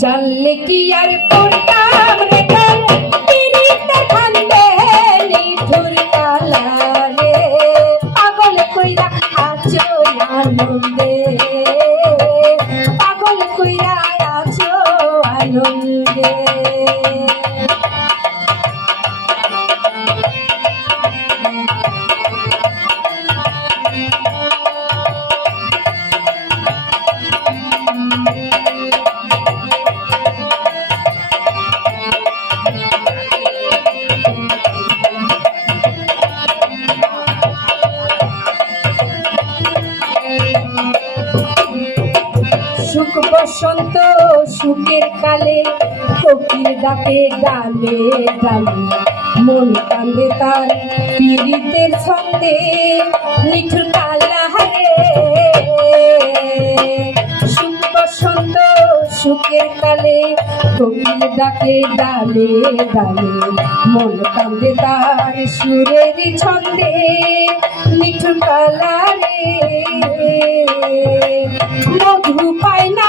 জানলে কি আর পড়তাম পাগল কইরা আছো আনন্দে। পাগল কইরা আছো আনন্দে। বসন্ত সুখের কালে কোকিল ডাকে ডালে ডালে। মন কান্দে তার পীড়িতের ছন্দে, নিঠুর কালা হারে সুখ বসন্ত সুখের কালে কোকিল ডাকে ডালে ডালে। মন কান্দে তার সুরের ছন্দে, নিঠুর কালা রে মধু পায় না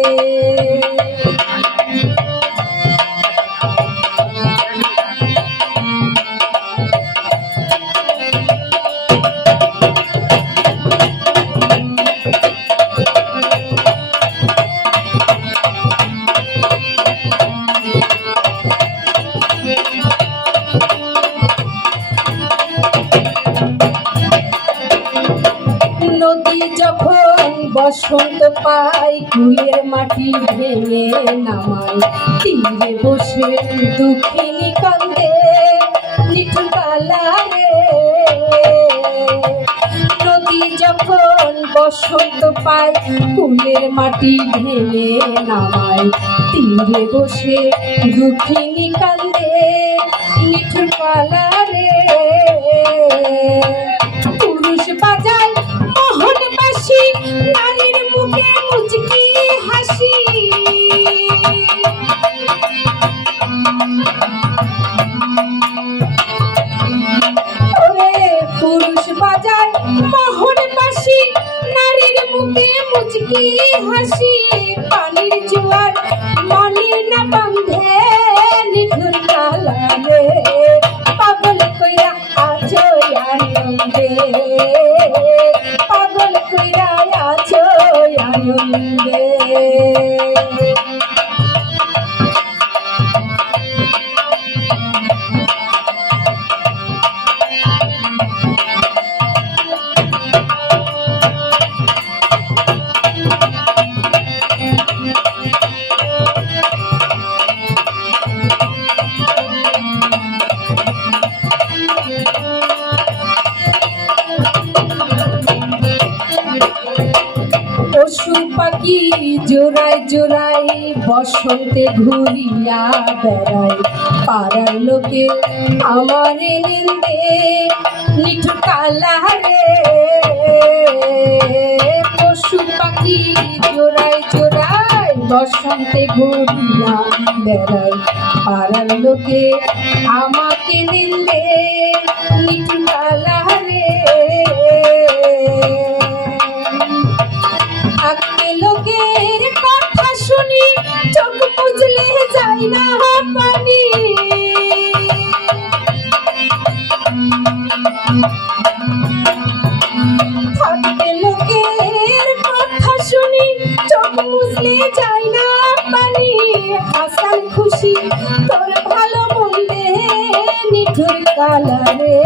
আনন্দে বসন্ত পায় কুয়ের মাটি ভেঙে নামাই। তীরে বসে দুঃখিনী কান্দে নিঠু রে নদী যখন বসন্ত পায় কুলের মাটি ভেঙে নামাই। তীরে বসে দুঃখিনী কান্দে নিঠুর রে বাজায়, মোহন বাসি, নারীর মুখে মুচকি হাসি, পানির জোয়ার মনে না বন্ধে নিঠুর কালারে পাগল কইরা আছো আনন্দে, পাগল কইরা আছো আনন্দে। জোড়ায় জোড়ায় বসন্তে ঘুরিয়া বেড়াই। পাড়ার লোকে আমার নিন্দে, নিঠু কালারে পশু পাখি জোড়ায় জোড়ায় বসন্তে ঘুরিয়া বেড়াই। পাড়ার লোকে আমাকে নিন্দে, নিঠু কালারে নিঠুর কালারে,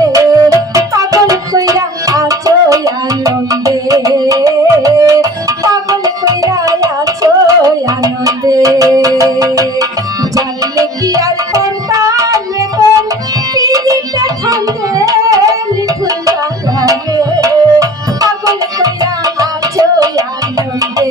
পাগল কইরা আছো আনন্দে, পাগল কইরা আছো আনন্দে। জানলে কি আর করতাম রে তোর পিরিটা ঠান্ডে কালারে পাগল কইরা আছো আনন্দে।